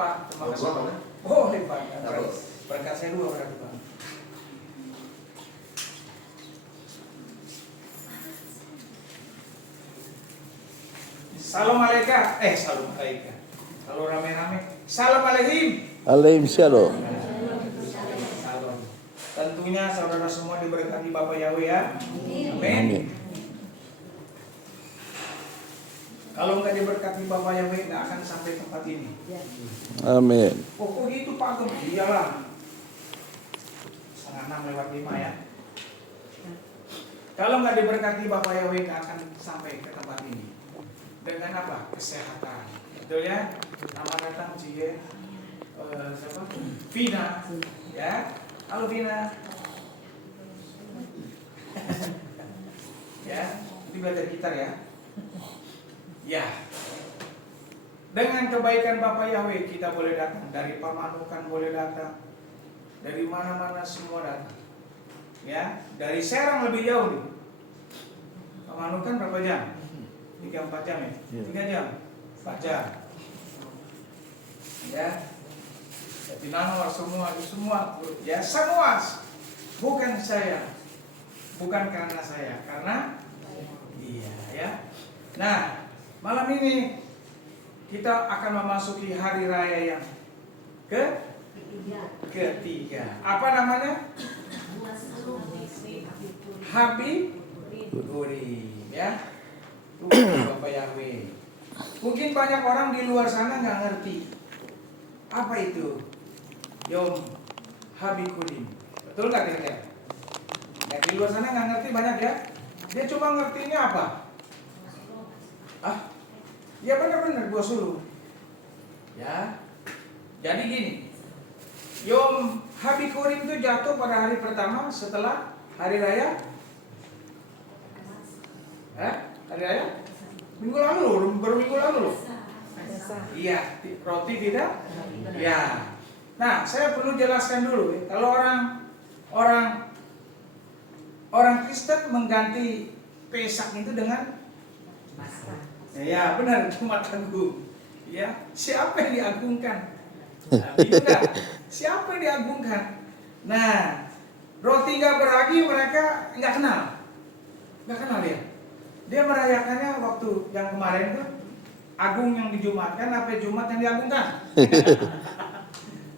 Pak, terima kasih Pak. Boleh Pak. Berkat saya dua berarti Pak. Salam alaika. Salam alaika. Kalau rame-rame. Salam alaikum. Alaihim shalom. Salam. Tentunya saudara semua diberkati Bapak Yahweh ya. Amin. Amin. Kalau nggak diberkati Bapak Yahweh nggak akan sampai tempat ini. Amin. Pokok itu Pak Agam. Iyalah. 5:30 ya. Kalau nggak diberkati Bapak Yahweh nggak akan sampai ke tempat ini. Dengan apa? Kesehatan. Betul ya? Nama datang Cie. Siapa? Vina. Ya. Halo Vina. Ya. Itu belajar gitar ya. Ya. Dengan kebaikan Bapak Yahweh kita boleh datang. Dari Pamanukan boleh datang. Dari mana-mana semua datang. Ya. Dari Serang lebih jauh nih. Pamanukan berapa jam? 3-4 jam ya? 3 jam? 4 jam. Ya. Jadi Nanor semua ya semua. Bukan saya. Bukan karena saya, karena iya ya. Nah, malam ini kita akan memasuki hari raya yang ketiga. Apa namanya? Habiburi ya. Bapak Yahweh. Mungkin banyak orang di luar sana nggak ngerti apa itu Yom Habikurim. Betul nggak kira-kira? Ya, di luar sana nggak ngerti banyak ya. Dia cuma ngertinya apa? Ya benar-benar gua suruh. Ya. Jadi gini. Yom Habikurim itu jatuh pada hari pertama setelah hari raya. Hari raya? Minggu lalu loh, baru minggu lalu loh. Iya, roti tidak? Ya. Nah, saya perlu jelaskan dulu ya. Kalau orang Kristen mengganti Pesak itu dengan ya benar, Jumat Agung. Ya, siapa yang diagungkan? Nah, tidak. Siapa yang diagungkan? Nah, roti gak beragi mereka nggak kenal. Nggak kenal ya. Dia merayakannya waktu yang kemarin tuh Agung yang dijumatkan, apa Jumat yang diagungkan.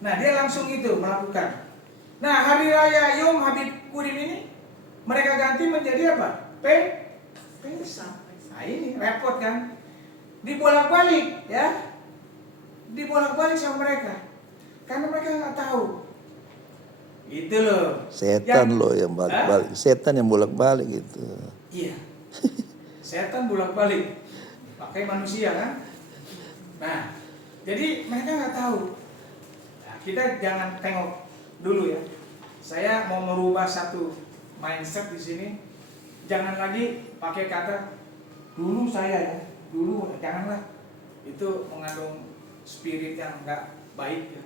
Nah, dia langsung itu melakukan. Nah, hari raya Yom Habikurim ini mereka ganti menjadi apa? Pesak. Nah, ini repot kan? Dibolak-balik ya. Dibolak-balik sama mereka. Karena mereka nggak tahu. Itu loh. Setan loh yang balik-balik. Setan yang bolak-balik gitu. Iya. Setan bolak-balik. Pakai manusia kan? Nah, jadi mereka nggak tahu. Nah, kita jangan tengok dulu ya. Saya mau merubah satu mindset di sini. Jangan lagi pakai kata dulu saya ya. Dulu janganlah. Itu mengandung spirit yang nggak baik ya.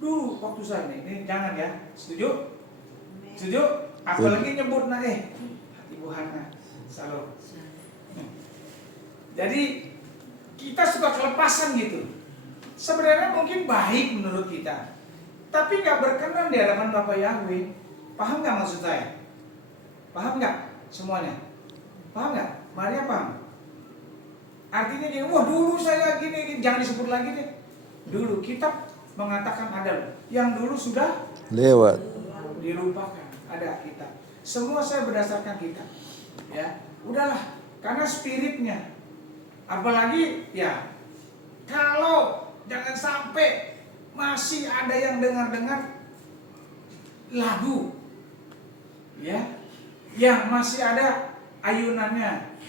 Dulu waktu saya ini jangan ya. Setuju? Setuju? Apalagi nyebut Ibu Hana. Salam. Jadi kita suka kelepasan gitu. Sebenarnya mungkin baik menurut kita, tapi nggak berkenan di hadapan Bapak Yahweh. Paham nggak maksud saya? Paham nggak semuanya? Paham nggak? Maria paham? Artinya gini, wah dulu saya gini, jangan disebut lagi deh. Dulu kita mengatakan ada loh, yang dulu sudah Lewat. dilupakan. Ada kita. Semua saya berdasarkan kita. Ya, udahlah, karena spiritnya. Apalagi ya, kalau jangan sampai masih ada yang dengar-dengar lagu, ya, yang masih ada ayunannya,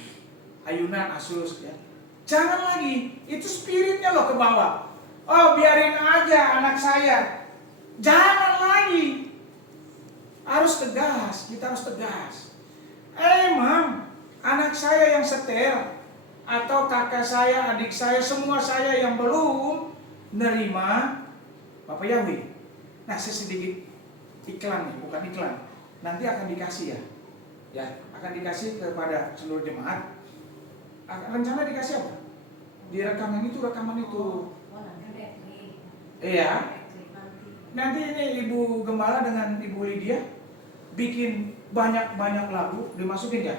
ayunan asus, ya. Jangan lagi, itu spiritnya loh ke bawah. Oh biarin aja anak saya, jangan lagi. Harus tegas, kita harus tegas. Mam, anak saya yang setel, atau kakak saya, adik saya, semua saya yang belum nerima Bapak Yahweh. Nah, sedikit iklan nih, bukan iklan. Nanti akan dikasih ya, akan dikasih kepada seluruh jemaat. Rencana dikasih apa? Di rekaman itu. Iya. Nanti ini Ibu Gembala dengan Ibu Lydia bikin banyak-banyak lagu, dimasukin ya?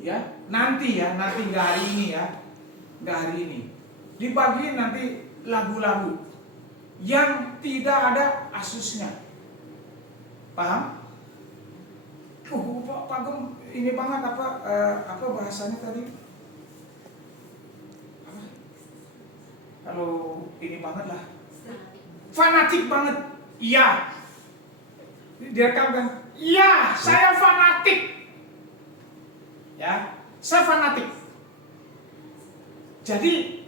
Ya, nanti nggak hari ini ya, nggak hari ini. Dibagiin nanti lagu-lagu yang tidak ada asusnya, paham? Pak Gem ini banget apa bahasanya tadi? Apa? Kalau ini banget lah, fanatik banget, iya. Direkamkan, iya, saya fanatik. Ya, saya fanatik. Jadi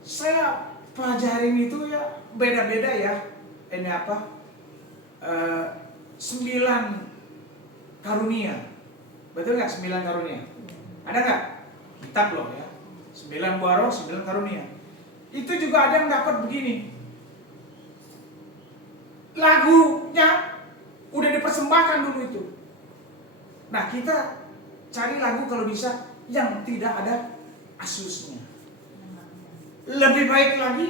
saya pelajarin itu ya beda-beda ya. Ini apa? 9 karunia. Betul nggak 9 karunia? Ada nggak? Kitab loh ya. 9 buah roh, 9 karunia. Itu juga ada yang dapat begini. Lagunya udah dipersembahkan dulu itu. Nah, kita cari lagu kalau bisa yang tidak ada asusnya. Lebih baik lagi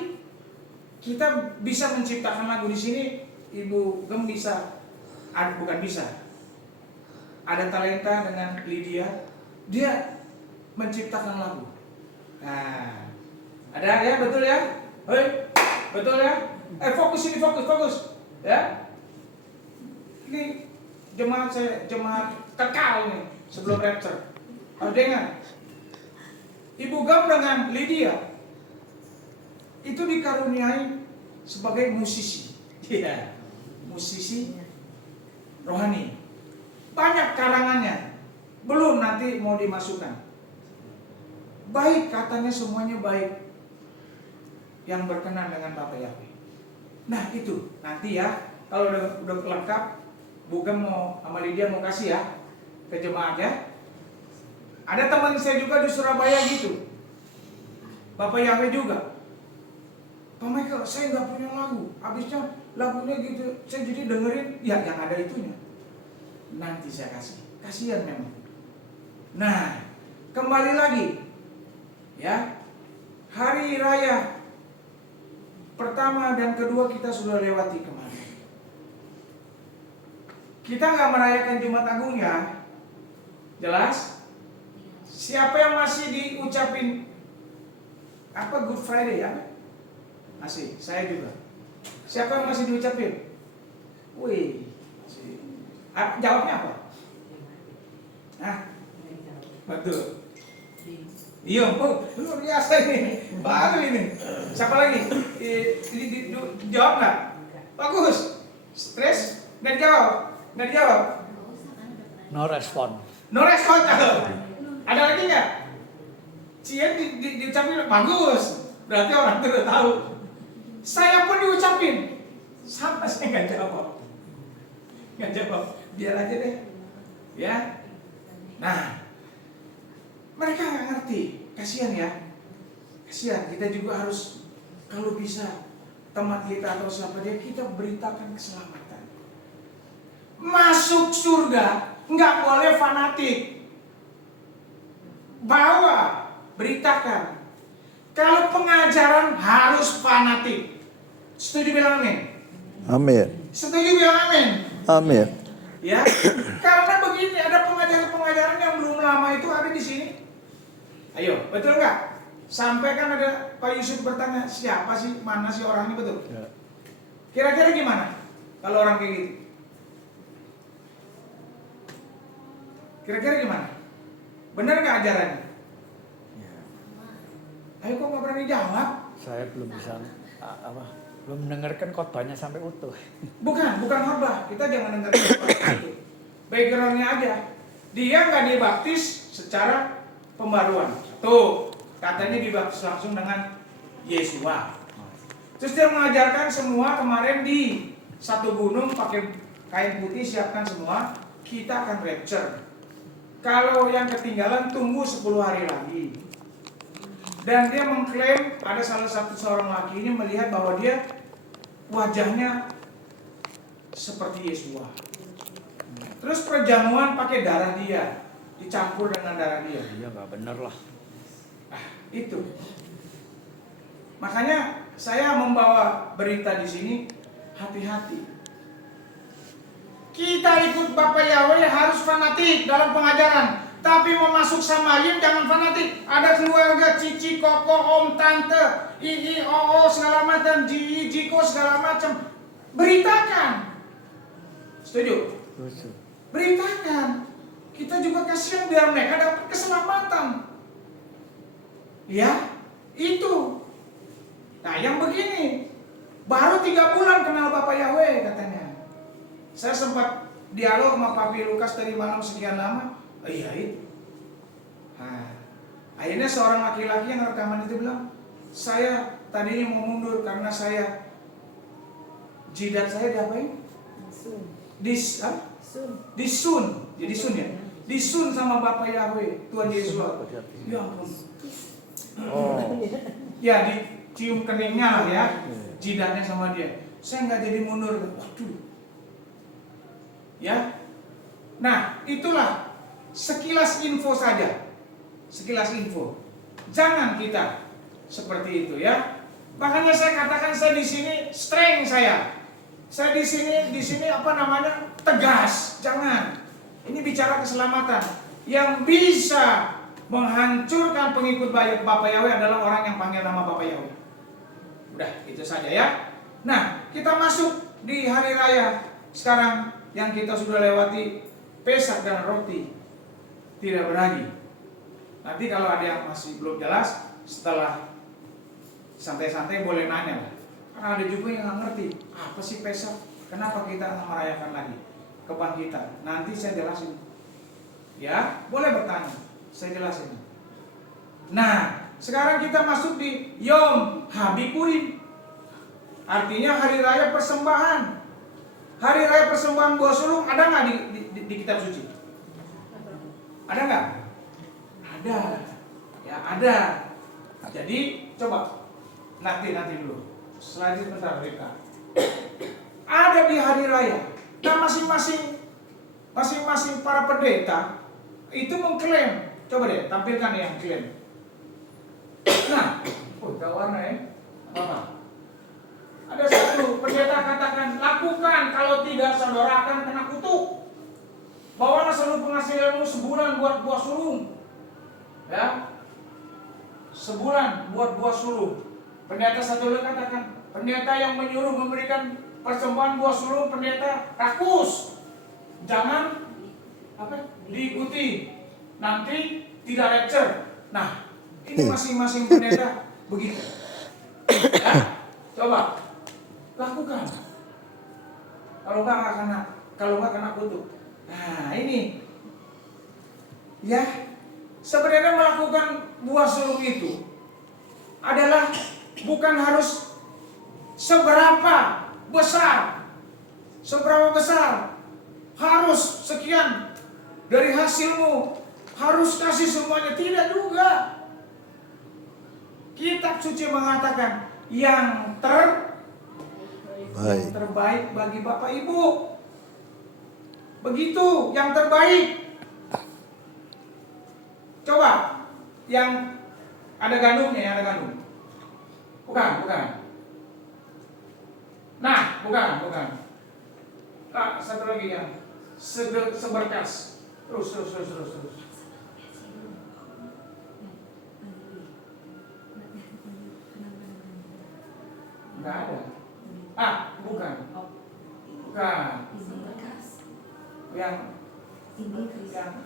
kita bisa menciptakan lagu di sini. Ibu Gem bisa, bukan bisa. Ada talenta dengan Lydia, dia menciptakan lagu. Nah, ada ya, betul ya? Hei, betul ya? Fokus ini, fokus. Ya. Ini jemaat kekal nih sebelum rapture. Dengar. Ibu Gem dengan Lydia itu dikaruniai sebagai musisi. Iya. Musisi rohani. Banyak karangannya. Belum nanti mau dimasukkan. Baik, katanya semuanya baik. Yang berkenan dengan Bapak Yahweh. Nah, itu nanti ya, kalau udah lengkap, Bu Gem mau sama Lydia mau kasih ya ke jemaat ya. Ada teman saya juga di Surabaya gitu. Bapak Yahweh juga. Pak Michael, saya nggak punya lagu. Habisnya lagunya gitu, saya jadi dengerin ya yang ada itunya. Nanti saya kasih. Kasihan memang. Nah, kembali lagi ya. Hari raya pertama dan kedua kita sudah lewati kemarin. Kita nggak merayakan Jumat Agung ya. Jelas? Siapa yang masih diucapin apa Good Friday ya? Masih, saya juga. Siapa yang masih diucapin? Wih, masih. Jawabnya apa? Nah, betul. Iya, luar biasa ini. Baru ini. Siapa lagi? Jawab nggak? Bagus. Stres? Nggak dijawab? Nggak dijawab? No respon. No respon. Ada lagi nggak? Cia diucapin bagus. Berarti orang itu udah tahu. Saya pun diucapin. Sama saya nggak jawab. Nggak jawab. Biar aja deh. Ya. Nah, mereka nggak ngerti. Kasihan ya. Kasihan. Kita juga harus kalau bisa teman kita atau siapa dia, kita beritakan keselamatan. Masuk surga nggak boleh fanatik. Bawa, beritakan. Kalau pengajaran harus fanatik. Setuju bilang amin? Amin. Setuju bilang amin? Amin. Ya, karena begini ada pengajaran-pengajaran yang belum lama itu ada di sini. Ayo, betul nggak? Sampai kan ada Pak Yusuf bertanya siapa sih, mana sih orang ini, betul? Ya. Kira-kira gimana kalau orang kayak gitu? Kira-kira gimana? Benar nggak ajarannya? Ya. Ayo kok nggak berani jawab? Saya belum bisa belum mendengarkan khotbahnya sampai utuh. Bukan khotbah. Kita jangan dengar khotbah itu. Backgroundnya aja. Dia nggak dibaptis secara pembaruan. Tuh, katanya dibaptis langsung dengan Yesua. Terus dia mengajarkan semua kemarin di satu gunung pakai kain putih, siapkan semua. Kita akan rapture. Kalau yang ketinggalan tunggu 10 hari lagi. Dan dia mengklaim ada seorang laki ini melihat bahwa dia wajahnya seperti Yesua. Terus perjamuan pakai darah dia, dicampur dengan darah dia. Iya nggak bener lah. Itu. Makanya saya membawa berita di sini, hati-hati. Kita ikut Bapak Yahweh harus fanatik dalam pengajaran. Tapi mau masuk Samayim jangan fanatik. Ada keluarga cici, koko, om, tante, ii, oo, segala macam, ji, jiko, segala macam. Beritakan. Setuju? Beritakan. Kita juga kasihan biar mereka dapat keselamatan. Ya, itu. Nah, yang begini, baru 3 bulan kenal Bapak Yahweh katanya. Saya sempat dialog sama Papi Lukas tadi malam sekian lama. Oh, iya itu. Nah, akhirnya seorang laki-laki yang rekaman itu bilang, saya tadinya mau mundur karena saya jidat saya diapain? Disun. Jadi sun ya. Disun sama Bapak Yahweh, Tuhan Yesus. Ya ampun. Oh. Ya dicium keningnya lah ya, jidatnya sama dia. Saya nggak jadi mundur. Waduh. Ya, nah itulah sekilas info saja, sekilas info. Jangan kita seperti itu ya. Makanya saya katakan saya di sini strength saya di sini apa namanya tegas. Jangan. Ini bicara keselamatan. Yang bisa menghancurkan pengikut Bapak Yahweh adalah orang yang panggil nama Bapak Yahweh. Udah, itu saja ya. Nah, kita masuk di hari raya sekarang yang kita sudah lewati, Pesak dan roti tidak beragi. Nanti kalau ada yang masih belum jelas, setelah santai-santai boleh nanya lah. Karena ada juga yang nggak ngerti apa sih Pesak, kenapa kita nggak merayakan lagi kebangkitan. Nanti saya jelasin. Ya, boleh bertanya, saya jelasin. Nah, sekarang kita masuk di Yom Habikurim, artinya hari raya persembahan. Hari raya persembahan buah sulung ada nggak di kitab suci? Ada nggak? Ada. Ya ada. Jadi coba nanti dulu. Selanjutnya bentar mereka. Ada di hari raya. Nah masing-masing para pendeta itu mengklaim. Coba deh tampilkan yang klaim. Nah, udah warna ya. Apa? Ada satu pendeta katakan, lakukan, kalau tidak saudara akan kena kutuk. Bawalah seluruh penghasilanmu sebulan buat buah sulung. Ya, sebulan buat buah sulung. Pendeta satu lagi katakan, pendeta yang menyuruh memberikan persembahan buah sulung, pendeta rakus. Jangan diikuti. Nanti tidak lecture. Nah, ini masing-masing pendeta begitu. Ya, coba lakukan. Kalau nggak kena kutuk. Nah ini, ya sebenarnya melakukan buah sulung itu adalah bukan harus seberapa besar, harus sekian dari hasilmu, harus kasih semuanya, tidak juga. Kitab suci mengatakan yang terbaik bagi Bapak Ibu. Begitu, yang terbaik. Coba, yang ada gandumnya, yang ada gandum. Bukan. Nah, bukan. Nah, satu lagi yang seberkas. Terus. Enggak ada. Bukan. Yang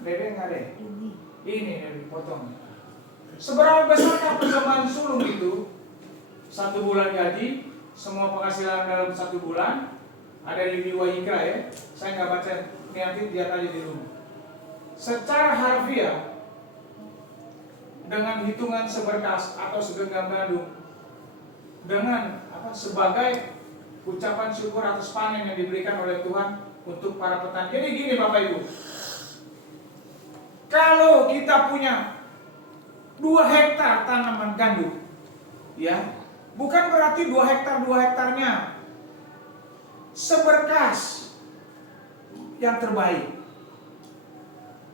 bebek enggak ada. Ini yang dipotong. Seberapa besarkah persembahan sulung itu? 1 bulan gaji, semua penghasilan dalam 1 bulan. Ada di Wahikra ya. Saya nggak baca, nanti lihat aja di rumah. Secara harfiah, dengan hitungan seberkas atau segenggam gandum, dengan sebagai ucapan syukur atas panen yang diberikan oleh Tuhan untuk para petani. Jadi gini Bapak Ibu, kalau kita punya 2 hektar tanaman gandum, ya, bukan berarti 2 hektarnya seberkas yang terbaik.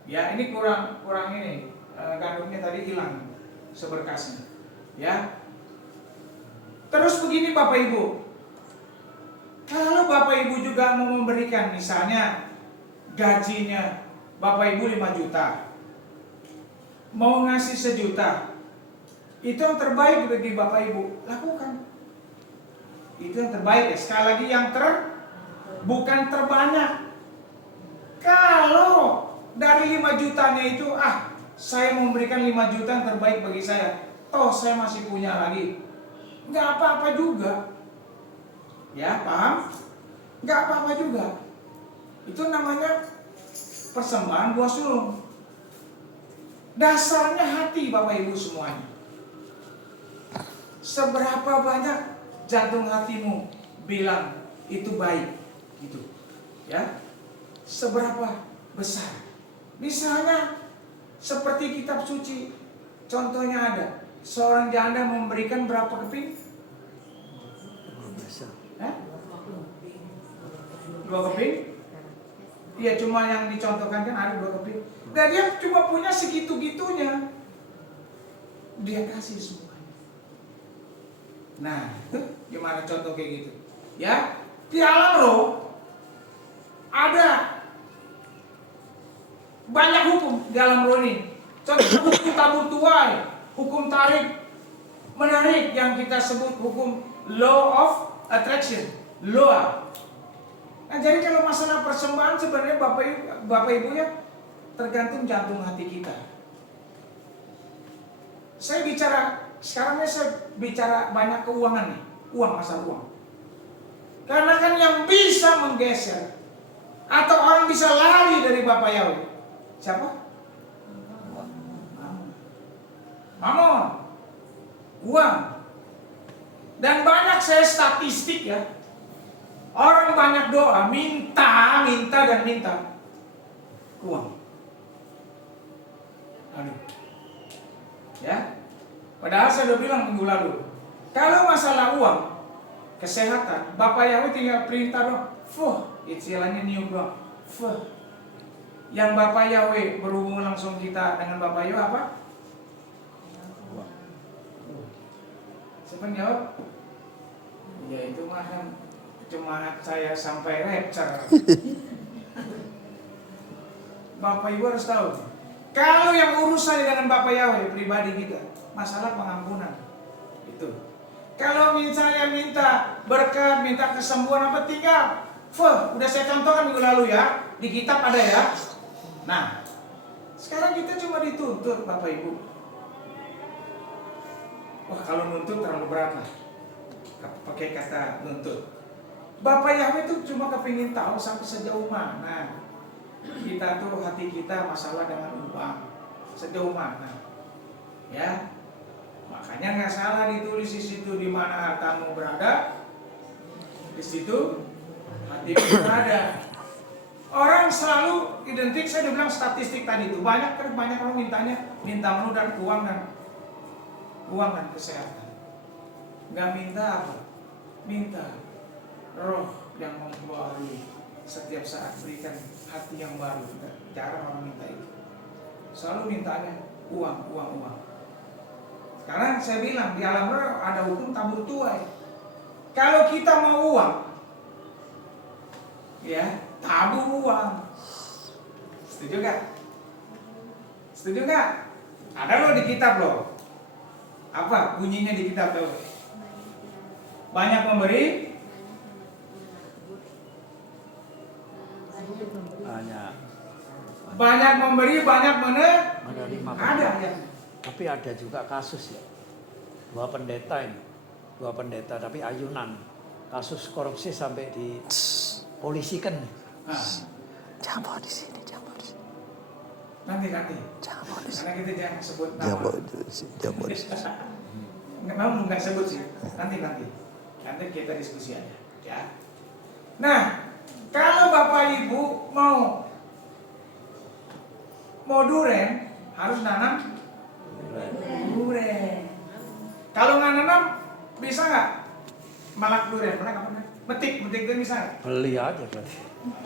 Ya, ini kurang ini gandumnya tadi hilang seberkasnya, ya. Terus begini Bapak Ibu, kalau Bapak Ibu juga mau memberikan misalnya gajinya Bapak Ibu 5 juta, mau ngasih 1 juta, itu yang terbaik bagi Bapak Ibu, lakukan. Itu yang terbaik ya. Sekali lagi bukan terbanyak. Kalau dari 5 jutanya itu, saya memberikan 5 juta yang terbaik bagi saya, toh saya masih punya lagi, nggak apa-apa juga. Ya, paham? Nggak apa-apa juga. Itu namanya persembahan buah sulung. Dasarnya hati Bapak Ibu semuanya. Seberapa banyak jantung hatimu bilang itu baik, gitu. Ya, seberapa besar? Misalnya seperti kitab suci, contohnya ada seorang janda memberikan berapa keping? 2 keping? Iya, cuma yang dicontohkan kan ada 2 keping. Dan dia cuma punya segitu-gitunya. Dia kasih semua. Nah, gimana contoh kayak gitu? Ya, di alam roh ada banyak hukum di alam roh ini. Contoh hukum tabur tuai, hukum tarik menarik yang kita sebut hukum law of attraction, law. Nah, jadi kalau masalah persembahan sebenarnya Bapak Ibu ya, tergantung jantung hati kita. Sekarang saya bicara banyak keuangan nih, masalah uang. Karena kan yang bisa menggeser atau orang bisa lari dari Bapak Yahweh, siapa? Mamon, uang. Dan banyak saya statistik ya, orang banyak doa, minta dan minta uang. Aduh, ya. Padahal saya udah bilang minggu lalu, kalau masalah uang, kesehatan, Bapak Yahweh tinggal perintah dong, istilahnya niup dong, Yang Bapak Yahweh berhubungan langsung kita dengan Bapak Yahweh apa? Siapa yang jawab? Ya itu mah jemaat saya sampai rapture. Bapak Ibu harus tahu, kalau yang urusan dengan Bapak Yahweh pribadi kita, masalah pengampunan itu. Kalau misalnya minta berkat, minta kesembuhan apa, tinggal udah saya contohkan minggu lalu ya, di kitab ada ya. Nah, sekarang kita cuma dituntut Bapak Ibu. Wah, kalau nuntut terlalu berat lah, pakai kata nuntut. Bapak Yahweh itu cuma kepingin tahu sampai sejauh mana kita tuh, hati kita masalah dengan uang, sejauh mana. Ya, makanya nggak salah ditulis di situ, di mana hartamu berada, di situ hatimu berada. Orang selalu identik, saya udah bilang statistik tadi itu banyak orang minta menu dan uang dan kesehatan. Nggak minta apa? Minta roh yang membaharui setiap saat, berikan hati yang baru. Jarang orang minta itu. Selalu mintanya uang. Karena saya bilang di alam roh ada hukum tabur tuai. Kalau kita mau uang, ya tabur uang. Setuju nggak? Ada loh di kitab loh. Apa bunyinya di kitab tuh? Banyak memberi, banyak memberi, banyak menerima. Ada ya. Tapi ada juga kasus ya, dua pendeta tapi ayunan, kasus korupsi sampai dipolisikan. Jangan bawa di sini. Nanti. Jangan bawa di sini. Karena kita jangan sebut nama. Jangan bawa di sini. Memang nggak sebut sih. Nanti kita diskusi aja. Ya. Nah, kalau Bapak Ibu mau duren, harus nanam duren. Kalau nggak nanam, bisa nggak malak duren? Pernah nggak pernah? Metik itu bisa nggak? Beli aja berarti.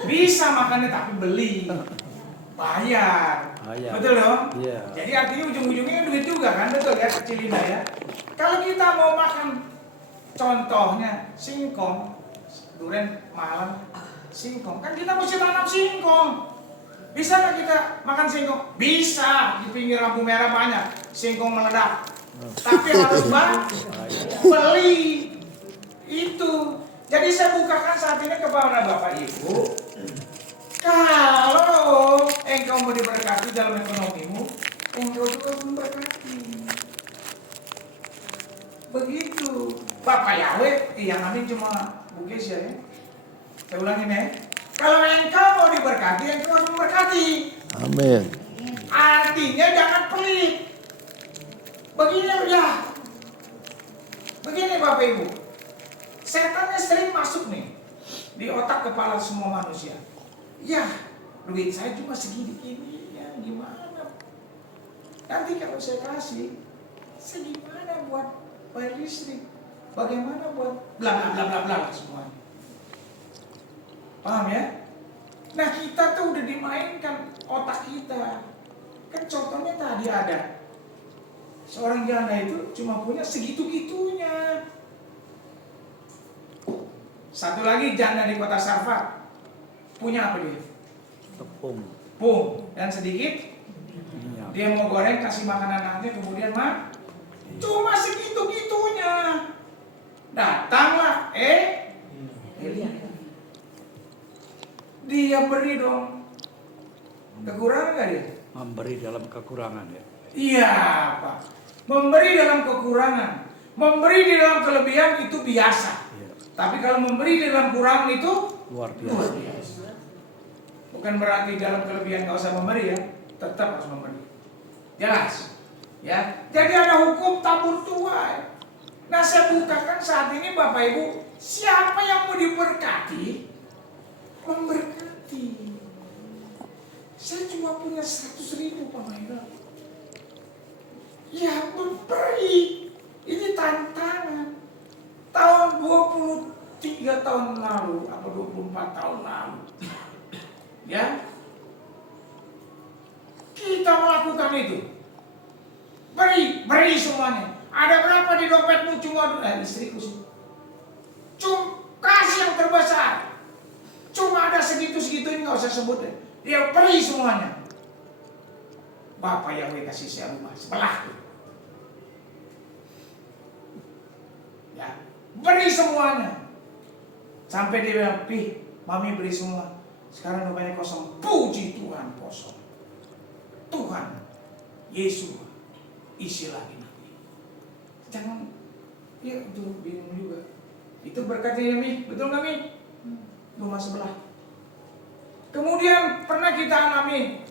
Bisa makannya, tapi beli, bayar. Betul dong? Iya. Jadi artinya ujung-ujungnya duit juga kan, betul ya, kecil indah ya. Kalau kita mau makan Contohnya singkong, durian malam, singkong. Kan kita mesti tanam singkong. Bisa nggak kita makan singkong? Bisa, di pinggir lampu merah banyak singkong meledak. Tapi harus beli itu. Jadi saya bukakan saat ini kepada Bapak Ibu. Kalau engkau mau diberkati dalam ekonomimu, engkau juga memberkati. Begitu. Bapak Yahweh, yang amin cuma Bugis ya. Saya ulangin ya. Kalau engkau mau diberkati, engkau harus memberkati. Amin. Artinya jangan pelit. Begini ya. Begini Bapak Ibu. Setannya sering masuk nih di otak kepala semua manusia. Ya, duit saya cuma segini-gini ya, gimana? Nanti kalau saya kasih, saya gimana buat bayar listrik? Bagaimana buat bla bla bla bla bla semuanya. Paham ya? Nah kita tuh udah dimainkan otak kita. Kan contohnya tadi ada seorang janda itu cuma punya segitu-gitunya. Satu lagi janda di kota Sarfat punya apa dia? Tepung. Pung dan sedikit. Iya. Dia mau goreng kasih makan anaknya kemudian cuma segitu-gitunya. Datanglah Elia. Dia beri dong. Kekurangan gak dia? Memberi dalam kekurangan ya. Iya Pak. Memberi dalam kekurangan, memberi di dalam kelebihan itu biasa. Iya. Tapi kalau memberi di dalam kurang itu Luar luar biasa. biasa. Bukan berarti dalam kelebihan gak usah memberi ya, tetap harus memberi. Jelas? Ya. Jadi ada hukum tabur tuai. Nah saya bukakan saat ini Bapak Ibu, siapa yang mau diberkati, memberkati. Saya cuma punya 100.000 Pak Maida. Ya memberi. Ini tantangan. Tahun 23 tahun lalu atau 24 tahun lalu. Ya. Kita melakukan itu. Beri semuanya. Ada berapa di dompetmu? Cuma istriku sih. Cuma kasih yang terbesar. Cuma ada segitu-segitu ini nggak usah sebut deh. Dia beri semuanya. Bapak Yahweh kasih saya rumah sebelah tuh. Ya, beri semuanya. Sampai dia bilang, "Pih, mami beri semua. Sekarang rumahnya kosong." Puji Tuhan kosong. Tuhan, Yesus, isi lagi nanti. Jangan, ya itu bingung juga. Itu berkatnya Mi, betul nggak Mi? Rumah sebelah. Kemudian pernah kita alami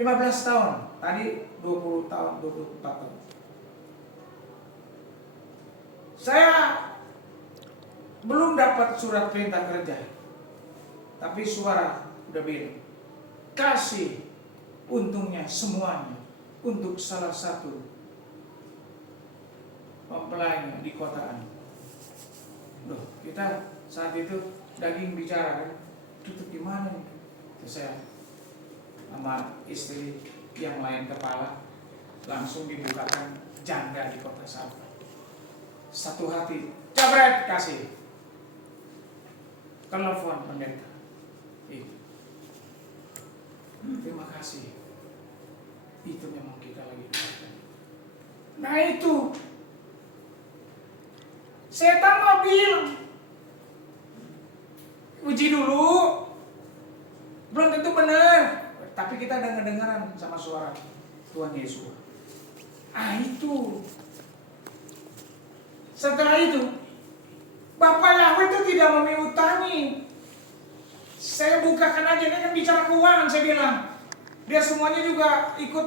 15 tahun, tadi 20 tahun, 24 tahun. Saya belum dapat surat perintah kerja, tapi suara udah bilang, kasih untungnya semuanya untuk salah satu mempelainya di kotaan. Loh, kita saat itu daging bicara kan, tutup di mana nih? Terus saya sama istri yang lain kepala langsung dibukakan janda di kota Sabah. Satu hati, jabret kasih. Telepon pendeta. Terima kasih. Itu memang kita lagi doakan. Nah itu setan mau bilang, uji dulu, belum tentu benar, tapi kita ada kedengaran sama suara Tuhan Yesus. Ah itu. Setelah itu, Bapak Yahweh itu tidak memiutangi. Saya bukakan aja, ini kan bicara keuangan, saya bilang. Biar semuanya juga ikut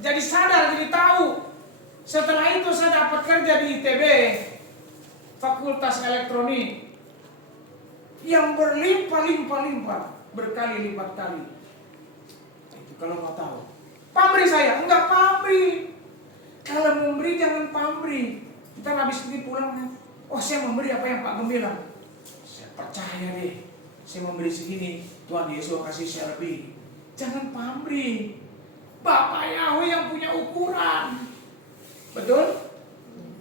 jadi sadar, jadi tahu. Setelah itu saya dapat kerja di ITB, Fakultas Elektronik, yang berlimpah-limpah-limpah, berkali lipat kali. Itu kalau mau tahu. Pamrih saya, enggak pamrih. Kalau memberi jangan pamrih. Kita habis ini pulang kan, oh saya memberi apa yang Pak Gem bilang. Saya percaya deh, saya memberi segini, Tuhan Yesus kasih saya lebih. Jangan pamrih. Bapak Yahweh yang punya ukuran. Betul?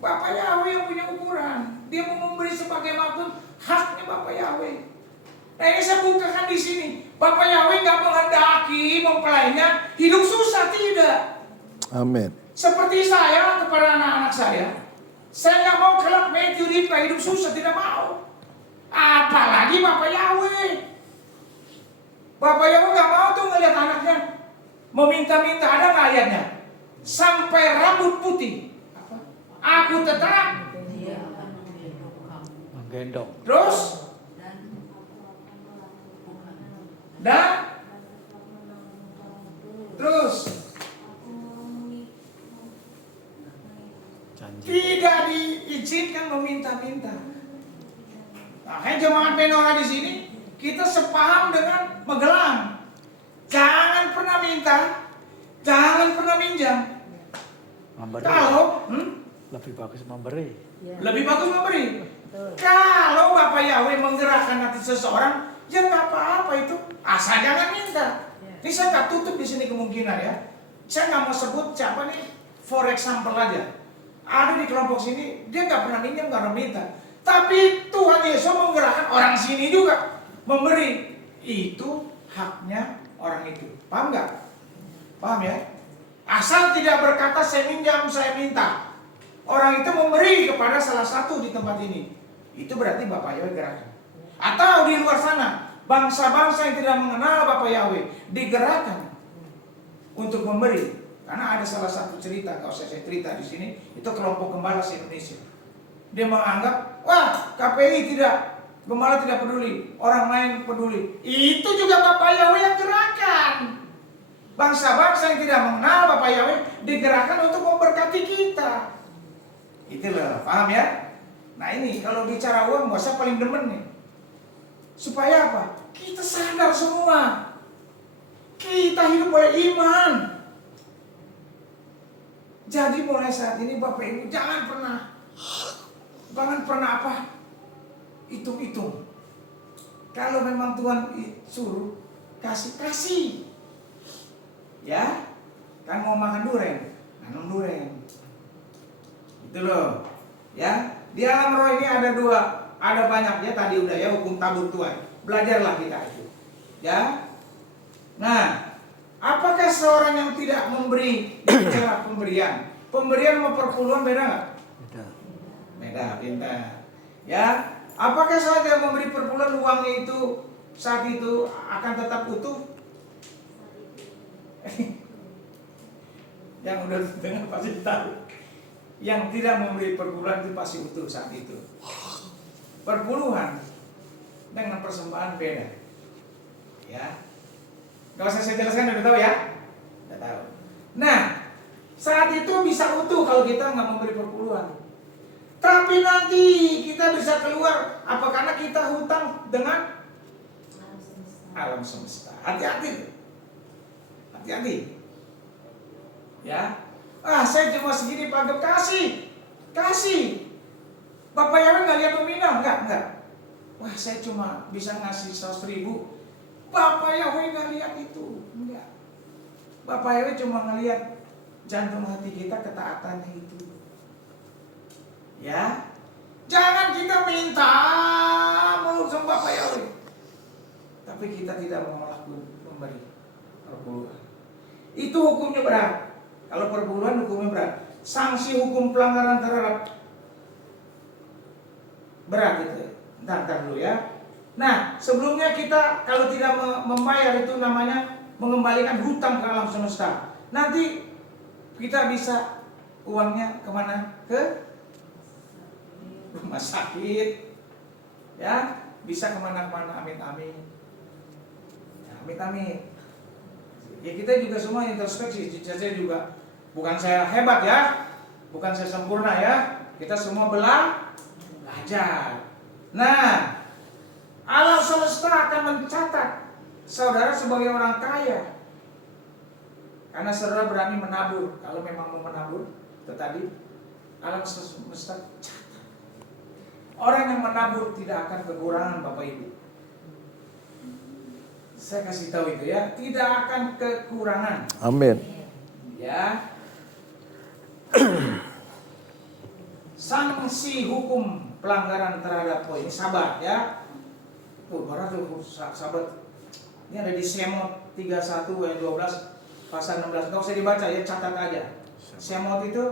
Bapak Yahweh yang punya ukuran. Dia mau memberi sebagai maksud haknya Bapak Yahweh. Nah ini saya bukakan di sini. Bapak Yahweh nggak menghendaki mempelainya hidup susah, tidak. Amin. Seperti saya kepada anak-anak saya nggak mau kelak Matthew Ripka hidup susah, tidak mau. Apalagi Bapak Yahweh. Bapak Yahweh nggak mau tuh ngelihat anaknya meminta-minta, ada nggak ayatnya? Sampai rambut putih. Apa? Aku tetap Menggendong. terus dan terus Janji. tidak diizinkan meminta-minta. Makanya jemaat Menora di sini kita sepaham dengan Magelang. Jangan pernah minta, jangan pernah minjam. Memberi. Kalau Lebih bagus memberi. lebih bagus memberi. Kalau Bapak Yahweh menggerakkan hati seseorang, ya nggak apa-apa itu. Asal jangan minta. Ini saya nggak tutup di sini kemungkinan ya. Saya nggak mau sebut siapa nih, for example aja. Ada di kelompok sini, dia nggak pernah minjam, nggak pernah minta. Tapi Tuhan Yesus menggerakkan orang sini juga memberi. Itu haknya orang itu. Paham nggak? Paham ya? Asal tidak berkata saya minjam, saya minta. Orang itu memberi kepada salah satu di tempat ini. Itu berarti Bapak Yahweh gerakkan. Atau di luar sana, bangsa-bangsa yang tidak mengenal Bapak Yahweh digerakkan untuk memberi. Karena ada salah satu cerita, kalau saya cerita di sini, itu kelompok gembala se-Indonesia. Dia menganggap, wah KPI tidak, gembala tidak peduli, orang lain peduli. Itu juga Bapak Yahweh yang gerakkan. Bangsa-bangsa yang tidak mengenal Bapak Yahweh digerakkan untuk memberkati kita. Itu loh, paham ya? Nah ini kalau bicara uang, saya paling demen nih. Supaya apa? Kita sadar semua. Kita hidup oleh iman. Jadi mulai saat ini Bapak Ibu jangan pernah apa? Hitung-hitung. Kalau memang Tuhan suruh kasih. Ya, kan mau makan durian, nanam durian. Itu loh. Ya, di alam roh ini ada banyak ya, tadi udah ya, hukum tabur tuai. Belajarlah kita itu. Ya. Nah, apakah seorang yang tidak memberi bicara pemberian? Pemberian sama perpuluhan beda nggak? Beda, pintar. Ya, apakah seorang yang memberi perpuluhan uangnya itu saat itu akan tetap utuh? Yang udah dengar pasti tahu. Yang tidak memberi perpuluhan itu pasti utuh saat itu. Perpuluhan dengan persembahan beda. Ya. Gak usah saya jelaskan, udah tahu ya? Udah tahu. Nah, saat itu bisa utuh kalau kita nggak memberi perpuluhan. Tapi nanti kita bisa keluar apa karena kita hutang dengan alam semesta. Hati-hati. Hati-hati. Ya. Saya cuma segini Pak, kasih. Bapak Yahweh nggak lihat nominal, enggak. Wah, saya cuma bisa ngasih 100.000. Bapak Yahweh nggak lihat itu, enggak. Bapak Yahweh cuma ngelihat jantung hati kita, ketaatannya itu. Ya, jangan kita minta melulu sama Bapak Yahweh, tapi kita tidak mau memberi perpuluhan. Itu hukumnya berat. Kalau perpuluhan hukumnya berat. Sanksi hukum pelanggaran terhadap berat itu. Ntar dulu ya. Nah, sebelumnya kita kalau tidak membayar itu namanya mengembalikan hutang ke alam semesta. Nanti kita bisa uangnya kemana? Ke rumah sakit. Ya, bisa kemana-mana. Amin. Ya, amin. Ya kita juga semua introspeksi. Saya juga, bukan saya hebat ya, bukan saya sempurna ya. Kita semua belajar. Nah, alam semesta akan mencatat saudara sebagai orang kaya. Karena saudara berani menabur. Kalau memang mau menabur, itu tadi alam semesta catat. Orang yang menabur tidak akan kekurangan Bapak Ibu. Saya kasih tahu itu ya, tidak akan kekurangan. Amin. Ya. sanksi hukum pelanggaran terhadap ini sahabat ya. Berat tuh sahabat. Ini ada di Semot 31 ayat 12 pasal 16. Enggak usah dibaca ya, catat aja. Semot itu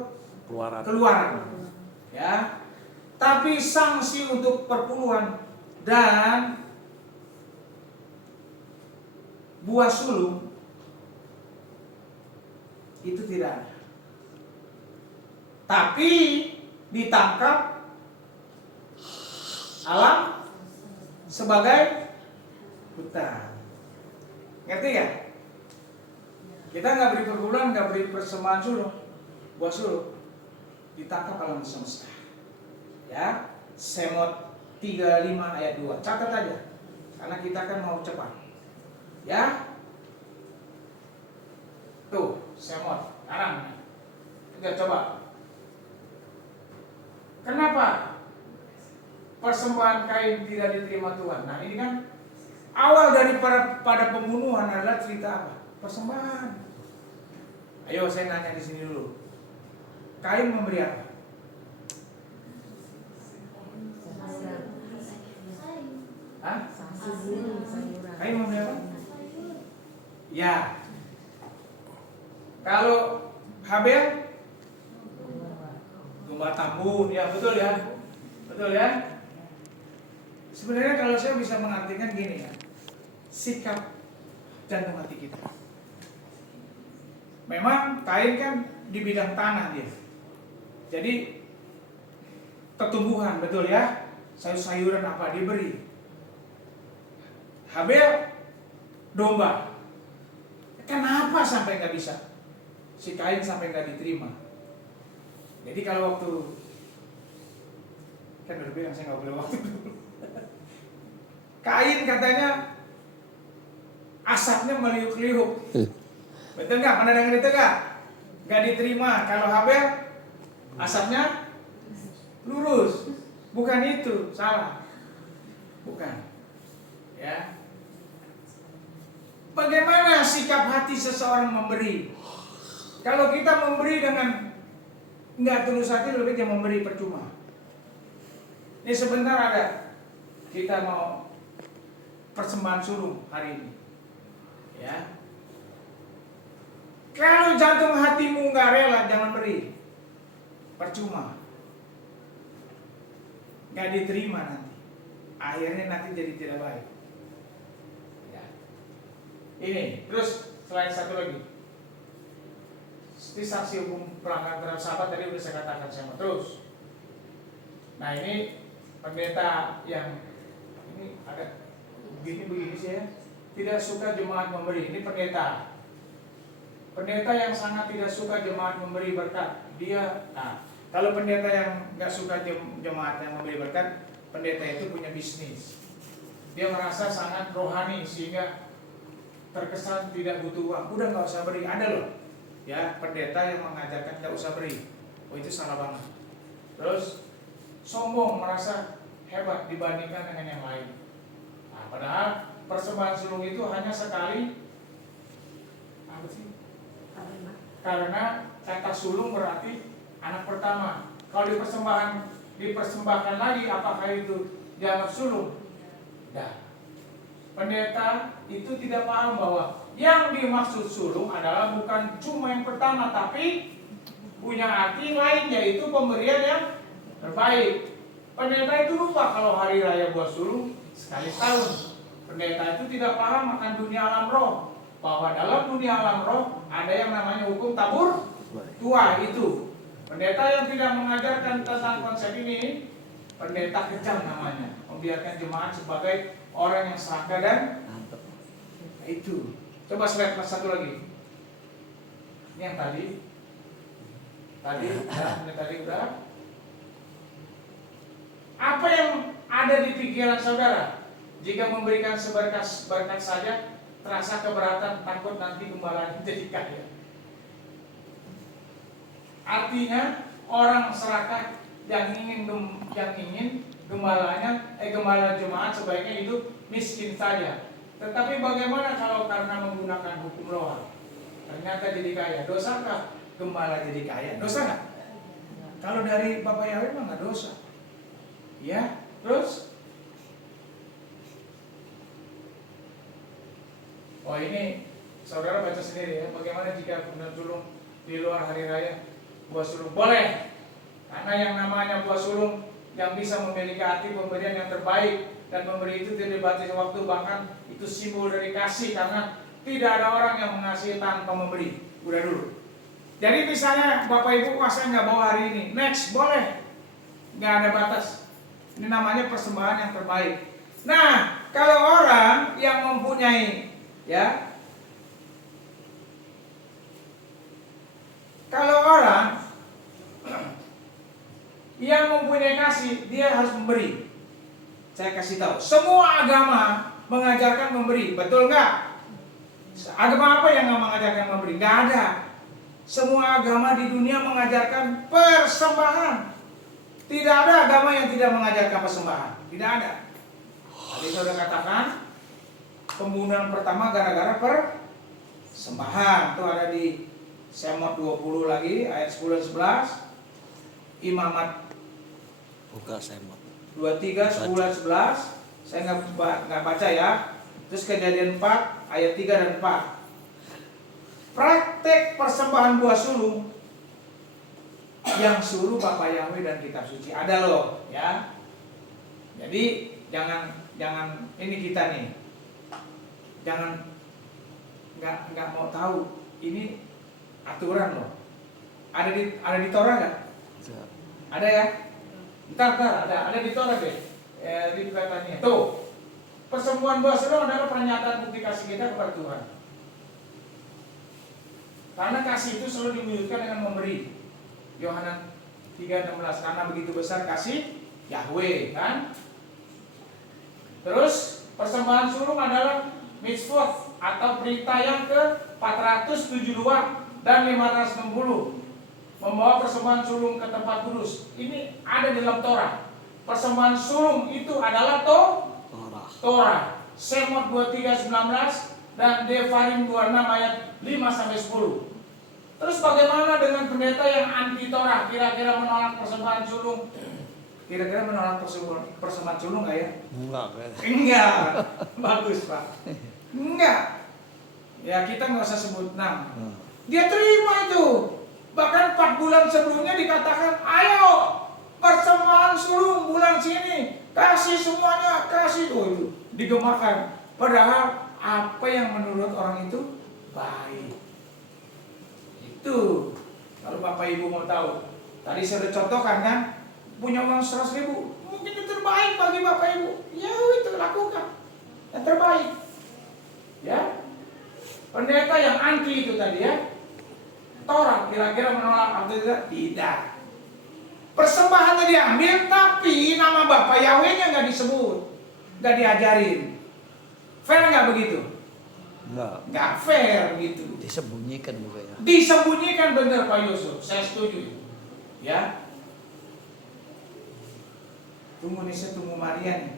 keluaran. Ya. Tapi sanksi untuk perpuluhan dan buah sulung itu tidak ada. Tapi ditangkap alam sebagai hutang. Ngerti ya? Kita nggak beri perpuluhan, nggak beri persembahan sulung, buah sulung, ditangkap alam semesta. Ya, Semot 35 ayat 2. Catat aja. Karena kita kan mau cepat. Ya. Tuh, Semot. Sekarang kita coba. Kenapa persembahan Kain tidak diterima Tuhan? Nah, ini kan awal dari pada pembunuhan adalah cerita apa? Persembahan. Ayo saya nanya di sini dulu. Kain memberi apa? Hah? Kain memberi apa? Ya. Kalau Habel domba tambun, ya betul ya. Betul ya? Sebenarnya kalau saya bisa mengartikan gini ya. Sikap jantung hati kita. Memang Kain kan di bidang tanah dia. Jadi pertumbuhan, betul ya. Sayur-sayuran apa diberi. Habel domba. Kenapa sampai nggak bisa? Si Kain sampai nggak diterima. Jadi kalau waktu kan udah bilang saya nggak boleh waktu dulu. Kain katanya asapnya meliuk-liuk. Betul nggak? Pernah dengar itu nggak? Nggak diterima. Kalau Habel asapnya lurus. Bukan itu, salah. Bukan. Ya. Bagaimana sikap hati seseorang memberi? Kalau kita memberi dengan nggak tulus hati, lebih baik memberi percuma. Ini sebentar ada kita mau persembahan sulung hari ini. Ya. Kalau jantung hatimu nggak rela, jangan beri. Percuma. Nggak diterima nanti. Akhirnya nanti jadi tidak baik. Ya. Ini, terus selain satu lagi. Ini saksi hukum pelanggaran terhadap sahabat tadi udah saya katakan sama terus. Nah ini pendeta yang ini ada begini sih ya, tidak suka jemaat memberi. Ini pendeta yang sangat tidak suka jemaat memberi berkat. Dia, nah kalau pendeta yang nggak suka jemaat yang memberi berkat, pendeta itu punya bisnis. Dia merasa sangat rohani sehingga terkesan tidak butuh uang. Udah nggak usah beri, ada loh. Ya, pendeta yang mengajarkan tidak usah beri. Oh itu salah banget. Terus sombong, merasa hebat dibandingkan dengan yang lain. Nah, padahal persembahan sulung itu hanya sekali. Apa sih? Karena kata sulung berarti anak pertama. Kalau dipersembahkan lagi, apakah itu dianggap sulung? Nah, pendeta itu tidak paham bahwa yang dimaksud sulung adalah bukan cuma yang pertama, tapi punya arti lain, yaitu pemberian yang terbaik. Pendeta itu lupa kalau hari raya buah sulung sekali setahun. Pendeta itu tidak paham akan dunia alam roh, bahwa dalam dunia alam roh ada yang namanya hukum tabur tua itu. Pendeta yang tidak mengajarkan tentang konsep ini, pendeta kejam namanya, membiarkan jemaat sebagai orang yang serakah dan itu. Coba slide satu lagi. Ini yang tadi udah. Apa yang ada di pikiran saudara jika memberikan seberkas saja terasa keberatan, takut nanti gembalanya jadi kaya? Artinya orang serakah yang ingin gembala jemaat sebaiknya hidup miskin saja. Tetapi bagaimana kalau karena menggunakan hukum roh ternyata jadi kaya? Dosakah gembala jadi kaya? Dosa nggak? Kalau dari Bapak Yahweh mah nggak dosa. Ya, terus? Oh ini saudara baca sendiri ya. Bagaimana jika bulan sulung di luar hari raya? Buah sulung boleh. Karena yang namanya buah sulung yang bisa memiliki hati pemberian yang terbaik, dan memberi itu tidak dibatasi waktu, bahkan itu simbol dari kasih, karena tidak ada orang yang mengasihi tanpa memberi. Udah dulu. Jadi misalnya Bapak Ibu puasa nggak bawa hari ini, next boleh, nggak ada batas. Ini namanya persembahan yang terbaik. Nah, kalau orang yang mempunyai, ya, kalau orang yang mempunyai kasih, dia harus memberi. Saya kasih tahu, semua agama mengajarkan memberi, betul nggak? Agama apa yang nggak mengajarkan memberi? Nggak ada. Semua agama di dunia mengajarkan persembahan. Tidak ada agama yang tidak mengajarkan persembahan. Tidak ada. Tadi saya sudah katakan, pembunuhan pertama gara-gara persembahan. Itu ada di Semot 20 lagi, ayat 10 dan 11. Imamat Buka Semot 23, 10 dan 11. Saya nggak baca ya. Terus Kejadian 4, ayat 3 dan 4. Praktek persembahan buah sulung yang suruh Bapak Yahweh dan kitab suci ada loh, ya. Jadi jangan ini kita nih, jangan nggak mau tahu ini aturan loh. Ada di Torah nggak? Ada ya? Ntar ada di Torah deh. Di kelihatannya tuh, persembahan buah sulung adalah pernyataan bukti kasih kita kepada Tuhan. Karena kasih itu selalu diwujudkan dengan memberi. Yohanan 3:16, karena begitu besar kasih Yahweh, kan? Terus persembahan sulung adalah mitzvot atau berita yang ke-472 dan 560, membawa persembahan sulung ke tempat kudus. Ini ada di dalam Torah. Persembahan sulung itu adalah Torah. Semot 23:19 dan Devarim 26 ayat 5-10. Terus bagaimana dengan pendeta yang anti Torah, kira-kira menolak persembahan sulung? Kira-kira menolak persembahan sulung nggak ya? Enggak. Bagus Pak. Enggak. Ya kita nggak usah sebut nama. Dia terima itu. Bahkan 4 bulan sebelumnya dikatakan, ayo persembahan sulung bulan sini, kasih semuanya, kasih. Oh itu digemakan. Padahal apa yang menurut orang itu baik. Itu kalau Bapak Ibu mau tahu, tadi saya sudah contohkan kan, punya uang 100.000, mungkin itu terbaik bagi Bapak Ibu, ya itu lakukan yang terbaik. Ya, pendeta yang anti itu tadi ya, Torah kira-kira menolak atau tidak? Tidak. Persembahannya diambil, tapi nama Bapak Yahweh-nya nggak disebut, nggak diajarin. Fair nggak begitu? Nggak fair gitu. disembunyikan juga ya. Disembunyikan, benar Pak Yusuf, saya setuju. Ya. Tunggu nih, saya tunggu Maria nih.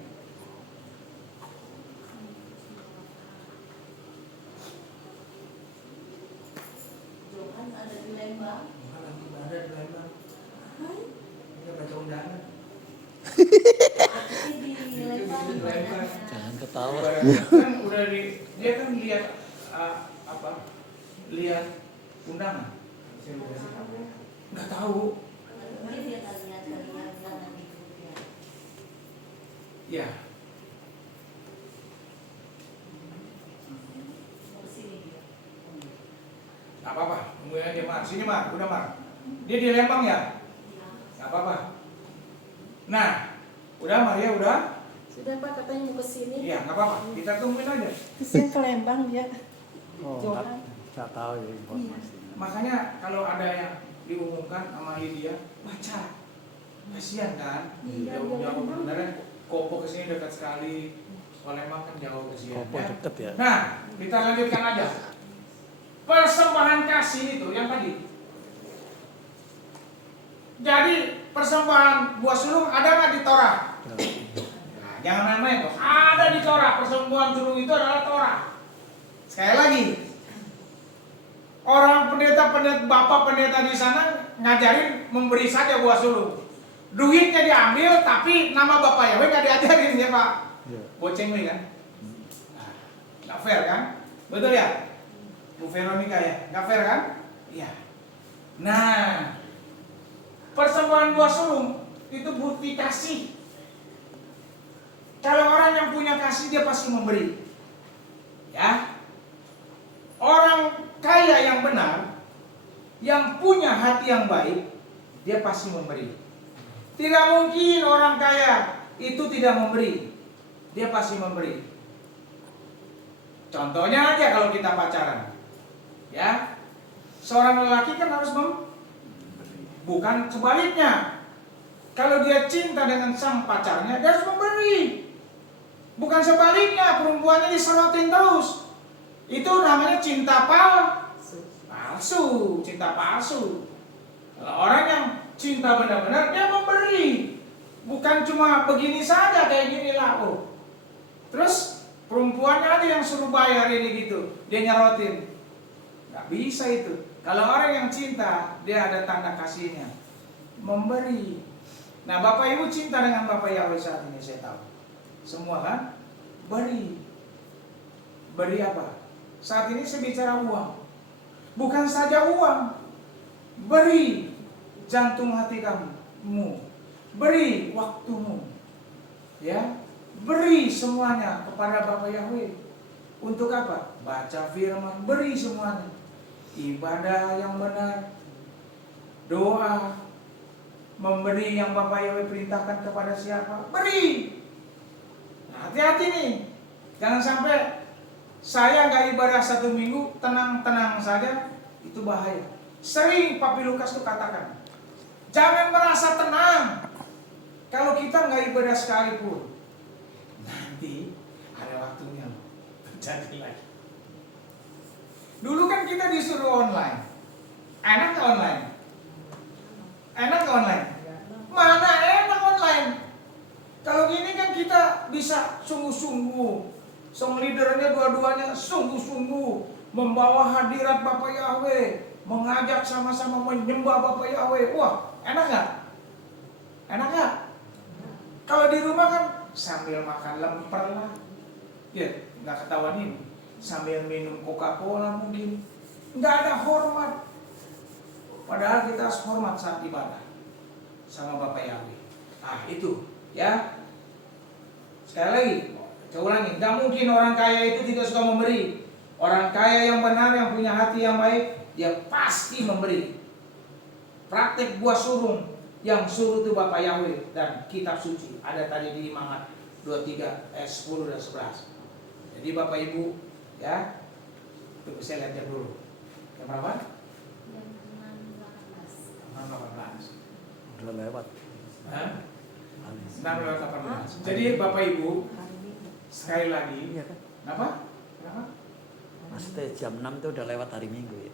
Johan ada di Lembang. Lagi ada di Lembang. Kita baca undangan. Di Lembang. Jangan ketawa. Kan udah dia kan lihat lihat undangan. Nggak tahu. Mungkin dia lihat undangan di grupnya. Ya. Sini dia. Nggak apa-apa. Tungguin aja Mar. Sini Mar, udah Mar. Dia di Lembang ya? Nggak apa-apa. Nah, udah Maria udah? Sudah Pak, katanya mau ke sini. Iya, nggak apa-apa. Kita tungguin aja. Kesian ke Lembang dia. Oh, Johan. nggak tahu ya informasi. Makanya kalau ada yang diumumkan sama Lydia, baca. Kasihan kan? Iya, Jauh-jauh. iya. Beneran Kopo kesini dekat sekali. Palembang kan jauh kasihan. Kopo deket ya. Nah, kita lanjutkan aja. Persembahan kasih itu yang tadi. Jadi persembahan buah sulung ada nggak di Torah? Nah, jangan main-main tuh. Ada di Torah. Persembahan sulung itu adalah Torah. Sekali lagi, orang pendeta, bapak pendeta di sana ngajarin memberi saja buah sulung. Duitnya diambil tapi nama Bapak Yahweh nggak diajarin ya Pak. Iya. Boceng nih kan. Nah, nggak fair kan? Betul ya? Bu Veronica ya? Nggak fair kan? Iya. Nah, persembahan buah sulung itu bukti kasih. Kalau orang yang punya kasih dia pasti memberi. Ya. Orang kaya yang benar, yang punya hati yang baik, dia pasti memberi. Tidak mungkin orang kaya itu tidak memberi. Dia pasti memberi. Contohnya aja kalau kita pacaran. Ya. Seorang lelaki kan harus bukan sebaliknya. Kalau dia cinta dengan sang pacarnya, dia harus memberi. Bukan sebaliknya, perempuannya diserotin terus. Itu namanya cinta palsu, cinta palsu. Kalau orang yang cinta benar-benar, dia memberi. Bukan cuma begini saja kayak gini lah. Oh. Terus perempuannya ada yang suruh bayar ini gitu, dia nyerotin. Gak bisa itu. Kalau orang yang cinta, dia ada tanda kasihnya, memberi. Nah, Bapak Ibu cinta dengan Bapak Yahweh saat ini, saya tahu. Semua kan? Beri. Beri apa? Saat ini saya bicara uang. Bukan saja uang. Beri jantung hati kamu. Beri waktumu. Ya. Beri semuanya kepada Bapak Yahweh. Untuk apa? Baca firman. Beri semuanya. Ibadah yang benar. Doa. Memberi yang Bapak Yahweh perintahkan kepada siapa? Beri. Nah, hati-hati nih. Jangan sampai saya nggak ibadah 1 minggu, tenang-tenang saja, itu bahaya. Sering Papi Lukas itu katakan, jangan merasa tenang kalau kita nggak ibadah sekalipun. Nanti ada waktunya terjadi lagi. Dulu kan kita disuruh online. Enak nggak online? Enak nggak online? Mana enak online? Kalau gini kan kita bisa sungguh-sungguh. Song leadernya dua-duanya sungguh-sungguh membawa hadirat Bapak Yahweh, mengajak sama-sama menyembah Bapak Yahweh. Wah, enak nggak? Enak nggak? Kalau di rumah kan sambil makan lemper lah, ya nggak ketahuan ini. Sambil minum Coca-Cola mungkin, nggak ada hormat. Padahal kita harus hormat saat ibadah sama Bapak Yahweh. Ah itu, ya. Sekali lagi. Saya ulangi, tidak mungkin orang kaya itu tidak suka memberi. Orang kaya yang benar, yang punya hati yang baik, dia pasti memberi. Praktek buah sulung yang suruh itu Bapak Yahweh dan kitab suci. Ada tadi di Imamat 23 ayat 10 dan 11. Jadi Bapak Ibu, ya, itu bisa lihat dulu. Yang berapa? Yang 6:18. Udah lewat. 6:18. Jadi Bapak Ibu, sekali lagi, Iya kan? kenapa? Kenapa? Maksudnya jam 6 itu udah lewat hari Minggu ya.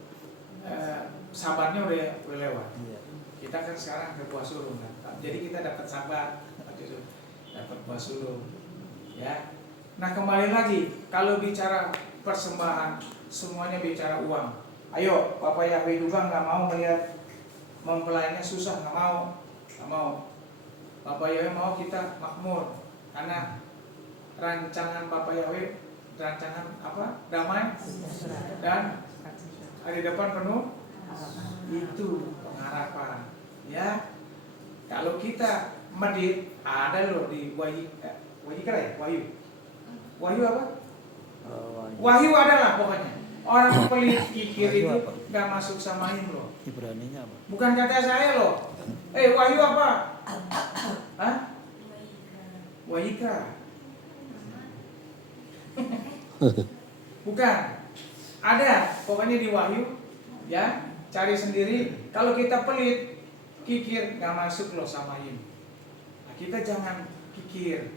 Sabarnya udah lewat. Iya. Kita kan sekarang ke buah sulung kan. Jadi kita dapat sabar, dapat buah sulung. Ya. Nah kembali lagi, kalau bicara persembahan, semuanya bicara uang. Ayo, Bapak Yahweh juga nggak mau melihat mempelainya susah, nggak mau. Bapak Yahweh mau kita makmur, karena rancangan Bapak Yahweh, rancangan apa? Damai dan hari depan penuh itu pengharapan. Ya, kalau kita medit, ada loh di Wahyu apa? Wahyu adalah pokoknya orang pelit kikir itu nggak masuk samain loh. Ibraninya apa? Bukan kata saya loh. Wahyu apa? Hah? Wahika. Bukan. Ada, pokoknya di Wahyu, ya, cari sendiri. Kalau kita pelit, kikir nggak masuk loh samain. Nah, kita jangan kikir,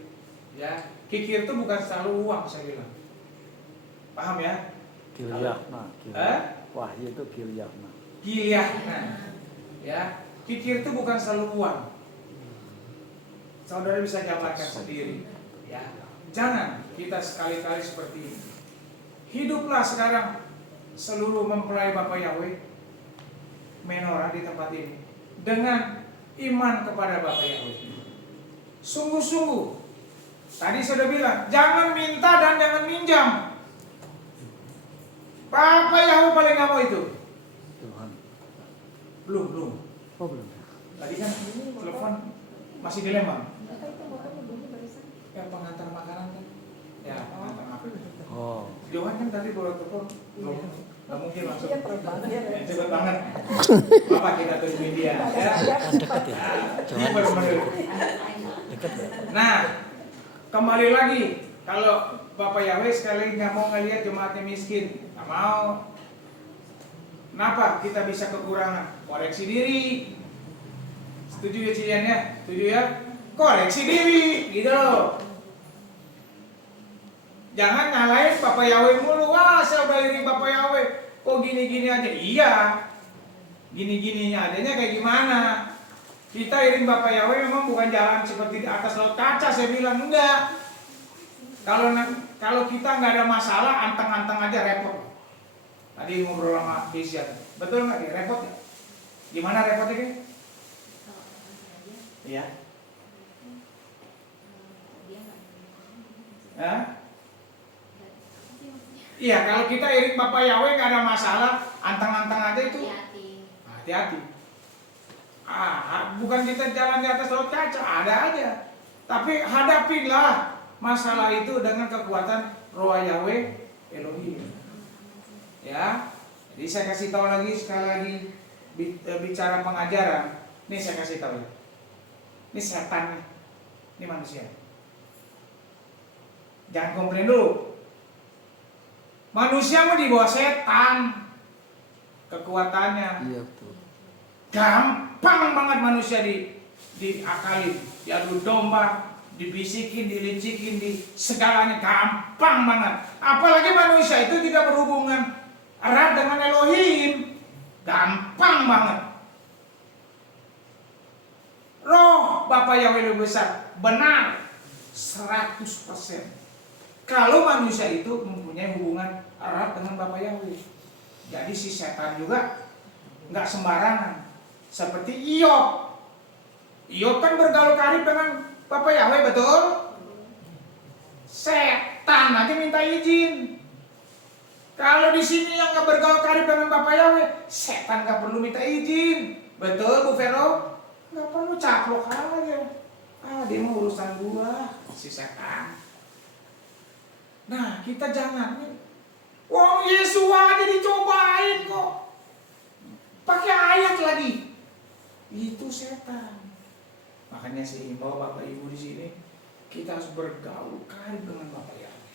ya. Kikir itu bukan selalu uang, saya bilang. Paham ya? Gilyahna. Wahyu itu Gilyahna. Gilyahna. Ya, kikir itu bukan selalu uang. Saudara bisa jabarkan sendiri, ya. Jangan kita sekali-kali seperti ini. Hiduplah sekarang seluruh mempelai Bapak Yahweh menorah di tempat ini dengan iman kepada Bapa Yahweh. Sungguh-sungguh, tadi sudah bilang, jangan minta dan jangan minjam. Bapa Yahweh paling nggak mau itu. Tuhan. Belum. Oh belum. Tadi kan telepon masih di Lembang. Apa itu motornya bunyi barusan? Ya pengantar makanan kan. Ya pengantar makanan. Oh. Johan kan tadi bawa telepon. Belum. Nggak mungkin langsung. Iya, terbang ya. Ya, cepet banget. Bapak kita tungguin dia. Ya. Kan dekat ya. Johan Bener-bener. dekat ya. Nah, kembali lagi, kalau Bapak Yahweh sekali nggak mau ngelihat jemaatnya miskin, nggak mau. Kenapa kita bisa kekurangan? Koreksi diri. Setuju ya Cian ya? Setuju ya? Koreksi diri, gitu loh. Jangan nyalain Bapak Yahweh mulu. Wah, saya udah iring Bapak Yahweh. Kok gini-gini aja? Iya. Gini-gininya adanya kayak gimana? Kita iring Bapak Yahweh memang bukan jalan seperti di atas laut kaca, saya bilang enggak. Kalau kita nggak ada masalah, anteng-anteng aja repot. Tadi ngobrol sama Desya, betul nggak? Repot ya? Gimana repotnya Ki? Iya. Hah? Iya, kalau kita iring Bapak Yahweh nggak ada masalah, anteng-anteng aja itu. Hati-hati. Bukan kita jalan di atas laut kaca, ada aja. Tapi hadapilah masalah itu dengan kekuatan Roh Yahweh Elohim. Ya, jadi saya kasih tahu lagi sekali lagi bicara pengajaran. Nih saya kasih tahu ya. Ini setan nih, ini manusia. Jangan komplain dulu. Manusia mau di bawah setan kekuatannya. Iya betul. Gampang banget manusia diakalin, diadu domba, dibisikin, dilicikin, di segalanya gampang banget. Apalagi manusia itu tidak berhubungan erat dengan Elohim, gampang banget. Roh Bapa Yahweh lebih besar, benar 100%. Kalau manusia itu mempunyai hubungan erat dengan Bapa Yahweh. Jadi si setan juga nggak sembarangan. Seperti Iyop. Iyop kan bergaul karib dengan Bapa Yahweh, betul? Setan aja minta izin. Kalau di sini yang nggak bergaul karib dengan Bapa Yahweh, setan nggak perlu minta izin. Betul Bu Vero? Nggak perlu, caplok aja. Dia mau urusan gua, si setan. Nah, kita jangan. Wong Yesus aja dicobain kok. Pakai ayat lagi. Itu setan. Makanya sih himbau Bapak Ibu di sini, kita harus bergaul karib dengan Bapak Yahweh.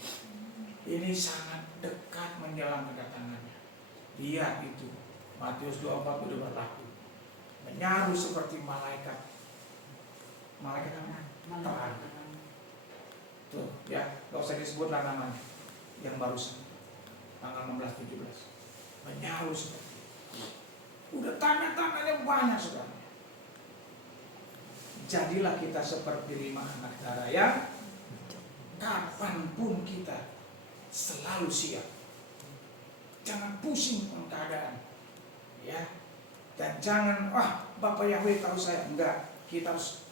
Ini sangat dekat menjelang kedatangannya. Lihat itu, Matius 24 sudah berlaku. Menyaru seperti malaikat. Malaikat apa? Terang. Tuh, ya, gak usah disebutlah namanya. Yang barusan, tanggal 16-17. Menyaru seperti itu. Udah tanda-tandanya banyak sekali. Jadilah kita seperti 5 anak darah yang kapanpun kita selalu siap. Jangan pusing dengan keadaan, ya. Dan jangan, Bapak Yahweh tahu saya. Enggak, kita harus.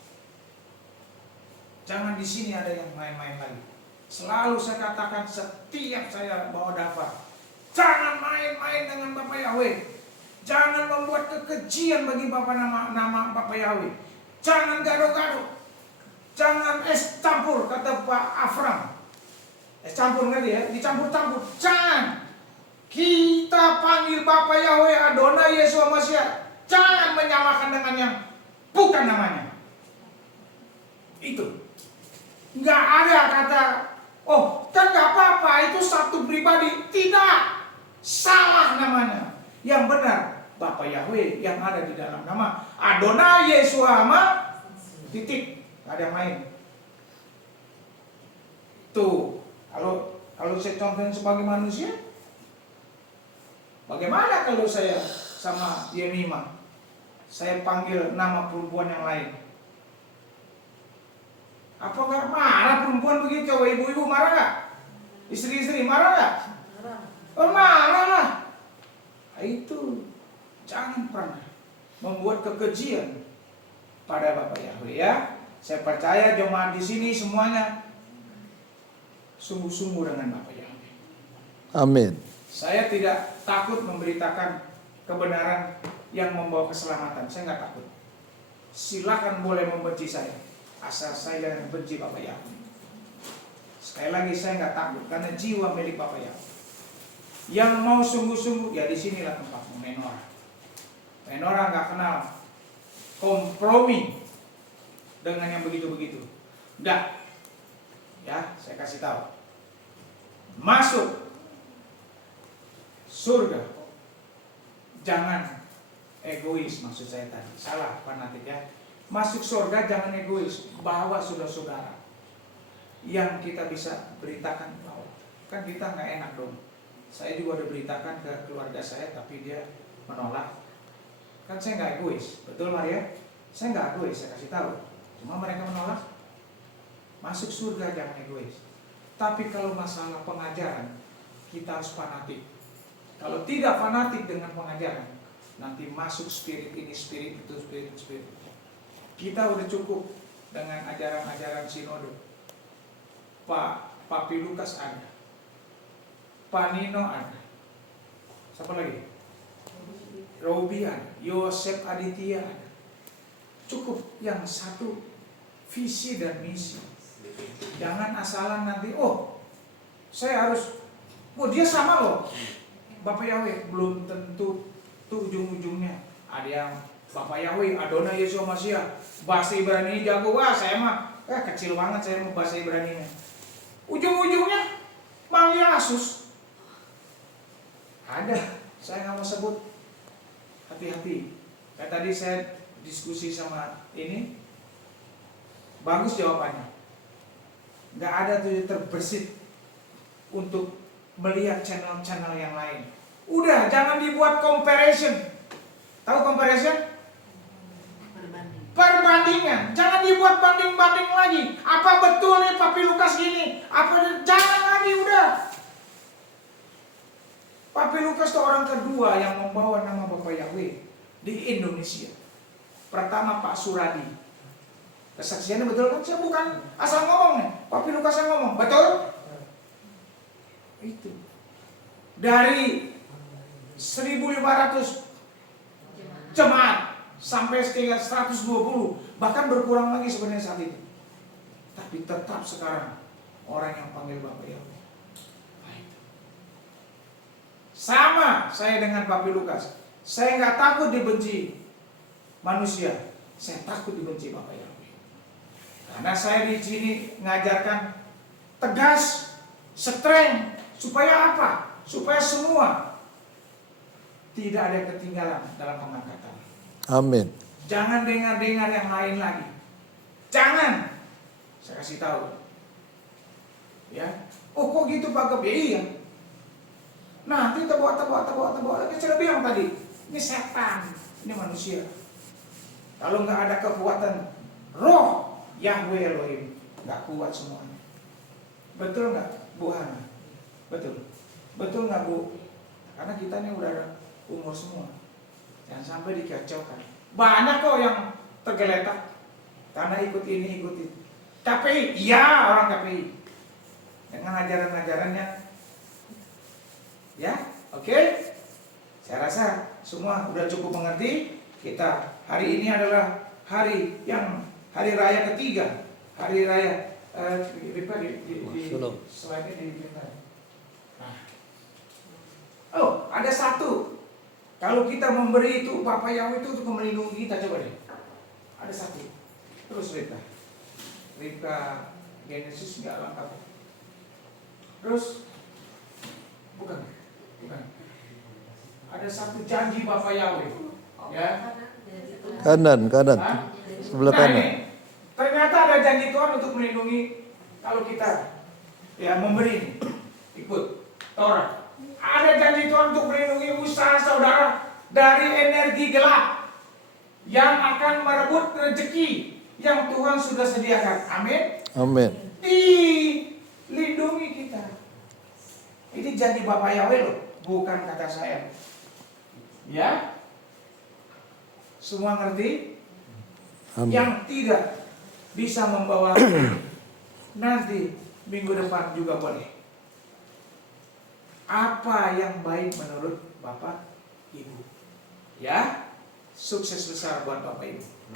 Jangan di sini ada yang main-main lagi. Selalu saya katakan setiap saya bawa daftar, jangan main-main dengan Bapak Yahweh. Jangan membuat kekejian bagi nama Bapak Yahweh. Jangan gado-gado. Jangan es campur, kata Pak Afram. Es campur ngerti ya? Dicampur-campur. Jangan. Kita panggil Bapa Yahweh Adonai Yesus Masiah. Jangan menyamakan dengan yang bukan namanya. Itu. Nggak ada kata, kan nggak apa-apa, itu satu pribadi. Tidak. Salah namanya. Yang benar, Bapa Yahweh yang ada di dalam nama Adonai Yesus titik. Nggak ada yang lain. Tuh. Kalau saya contohin sebagai manusia, bagaimana kalau saya sama Yemima, saya panggil nama perempuan yang lain? Apa nggak marah perempuan begitu? Coba ibu-ibu marah nggak? Istri-istri marah nggak? Marah. Marah lah. Itu jangan pernah membuat kekejian pada Bapak Yahweh ya. Saya percaya jemaat di sini semuanya sungguh-sungguh dengan Bapak Yahweh. Amin. Saya tidak takut memberitakan kebenaran yang membawa keselamatan. Saya nggak takut. Silakan boleh membenci saya, asal saya jangan benci Bapak Yahweh. Sekali lagi saya nggak takut karena jiwa milik Bapak Yahweh. Yang mau sungguh-sungguh ya di sinilah tempatmu, Menora. Menora nggak kenal kompromi dengan yang begitu-begitu. Enggak. Ya, saya kasih tahu. Masuk surga. Jangan egois, maksud saya tadi. Salah fanatik ya. Masuk surga jangan egois. Bawa saudara-saudara yang kita bisa beritakan bahwa kan kita nggak enak dong. Saya juga udah beritakan ke keluarga saya tapi dia menolak. Kan saya nggak egois, betul Maria? Saya nggak egois, saya kasih tahu. Cuma mereka menolak. Masuk surga jangan egois. Tapi kalau masalah pengajaran, kita harus fanatik. Kalau tidak fanatik dengan pengajaran, nanti masuk spirit ini, spirit itu, spirit itu, spirit itu. Kita udah cukup dengan ajaran-ajaran sinode. Pak Papi Lukas ada, Pak Nino ada, siapa lagi? Robi ada, Yosef Aditya ada. Cukup yang satu visi dan misi. Jangan asalan nanti, oh saya harus, oh dia sama loh Bapak Yahweh, belum tentu tuh ujung-ujungnya. Ada yang Bapak Yahweh, Adonai Yesus Masiah, bahasa Ibrani jago, wah saya mah kecil banget saya mau bahasa Ibraninya. Ujung-ujungnya Bang Yesus. Ada, saya nggak mau sebut. Hati-hati. Kayak tadi saya diskusi sama ini, bagus jawabannya. Nggak ada tuh terbersit untuk melihat channel-channel yang lain. Udah, jangan dibuat comparison. Tahu comparison? Perbandingan. Jangan dibuat banding-banding lagi. Apa betul nih Papi Lukas gini? Apa jangan lagi udah. Papi Lukas itu orang kedua yang membawa nama Bapak Yahweh di Indonesia. Pertama Pak Suradi. Kesaksiannya betul kan? Saya bukan asal ngomong nih. Papi Lukas yang ngomong, betul? Itu. Dari 1.500 jemaat sampai sekitar 120, bahkan berkurang lagi sebenarnya saat itu. Tapi tetap sekarang orang yang panggil Bapak Yahweh. Sama saya dengan Papi Lukas. Saya nggak takut dibenci manusia, saya takut dibenci Bapak Yahweh. Karena saya di sini ngajarkan tegas, strength, supaya apa? Supaya semua tidak ada yang ketinggalan dalam pengangkatan. Amin. Jangan dengar-dengar yang lain lagi. Jangan. Saya kasih tahu. Ya. Oh kok gitu Pak Gep? Iya. Nanti tebak. Saya bilang tadi, ini setan, ini manusia. Kalau nggak ada kekuatan roh Yahweh Elohim, nggak kuat semuanya. Betul nggak Bu Hana? Betul. Betul nggak Bu? Karena kita ini udah ada umur semua. Jangan sampai dikacaukan. Banyak kok yang tergeletak karena ikut ini, ikut itu. KPI, iya orang KPI. Dengan ajaran-ajarannya. Ya, oke? Saya rasa semua udah cukup mengerti. Kita hari ini adalah hari raya ketiga. Hari raya slide-nya di nah. Oh, ada satu. Kalau kita memberi itu Bapak Yahweh itu untuk melindungi kita, coba deh. Ada satu. Terus Rita Genesis nggak lengkap. Terus bukan. Ada satu janji Bapak Yahweh. Ya. Kanan. Sebelah Nah, kanan. ini, ternyata ada janji Tuhan untuk melindungi kalau kita ya memberi ikut Taurat. Ada janji Tuhan untuk melindungi usaha saudara dari energi gelap yang akan merebut rezeki yang Tuhan sudah sediakan. Amin. Amin. Dilindungi kita. Ini janji Bapak Yahweh loh, bukan kata saya. Ya. Semua ngerti? Amin. Yang tidak bisa membawa nanti minggu depan juga boleh. Apa yang baik menurut Bapak Ibu? Ya, sukses besar buat Bapak Ibu.